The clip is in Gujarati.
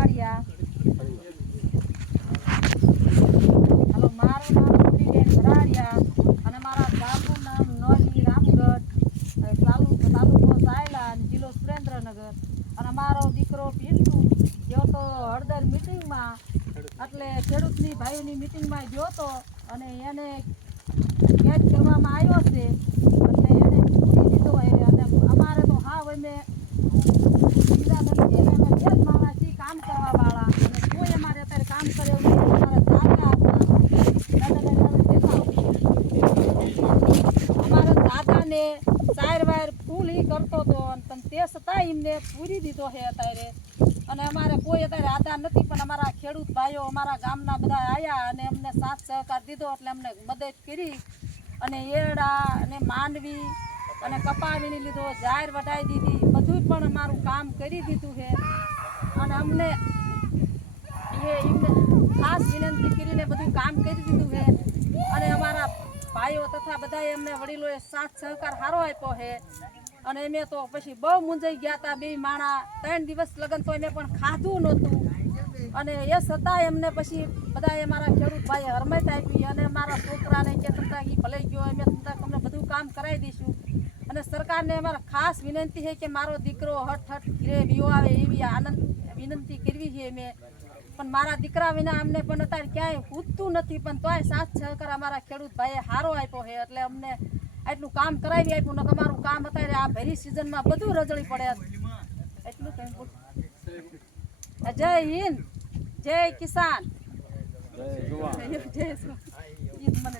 ભરાડિયા. હાલો, મારું નામ મુરલીબેન ભરાડિયા અને મારા ગામનું નામ નોલી રામગઢ, તાલુકો સાયલા અને જિલ્લો સુરેન્દ્રનગર. અને મારો દીકરો પિન્ટુ ગયો તો હળદર મિટિંગમાં, એટલે ખેડૂતની ભાઈઓની મિટિંગમાં ગયો તો અને એને કેચ કરવામાં આવ્યો છે, એટલે એને છૂટી દીધો હોય. અને અમારે તો હા અમે બીજા નથી, અમે બે જ માણસ છીએ કામ કરવા વાળા, અને કોઈ અમારે અત્યારે કામ કરે એવું નથી. અમારા દાદાને ચાર વાર ફૂલ ઈ કરતો હતો, પણ તે છતાં એમને પૂરી દીધો છે અત્યારે. અને અમારે કોઈ અત્યારે આધાર નથી, પણ અમારા ખેડૂત ભાઈઓ અમારા ગામના બધા આવ્યા અને અમને સાથ સહકાર દીધો, એટલે અમને મદદ કરી. અને એડા અને માંડવી અને કપાવીને લીધો, જાહેર વટાઈ દીધી, બધું પણ અમારું કામ કરી દીધું છે. અને અમને એમને ખાસ વિનંતી કરીને બધું કામ કરી દીધું છે. અને અમારા ભાઈઓ તથા બધાએ અમને વડીલોએ સાથ સહકાર સારો આપ્યો છે. અને અમે તો પછી બહુ મૂંઝાઈ ગયા હતા, બે માણા 3 દિવસ લગન તો અમે પણ ખાધું નહોતું. અને એ છતાંય એમને પછી બધાએ મારા ખેડૂત ભાઈએ હરમત આપી. અને મારા છોકરાને કે તમતા એ ભલે ગયો, અમે તમતા તમને બધું કામ કરાવી દઈશું. અને સરકારને અમારા ખાસ વિનંતી છે કે મારો દીકરો હઠ ઘરે વિયો આવે એવી આનંદ વિનંતી કરવી છે અમે. પણ મારા દીકરા વિના અમને પણ અત્યારે ક્યાંય પૂછતું નથી, પણ તોય સાથ સહકાર અમારા ખેડૂત ભાઈએ સારો આપ્યો છે, એટલે અમને એટલું કામ કરાવી આપ્યું. ને અમારું કામ અત્યારે આ ભરી સિઝનમાં બધું રજળી પડે એટલું કઈ. જય હિન્દ, જય કિસાન, જય મને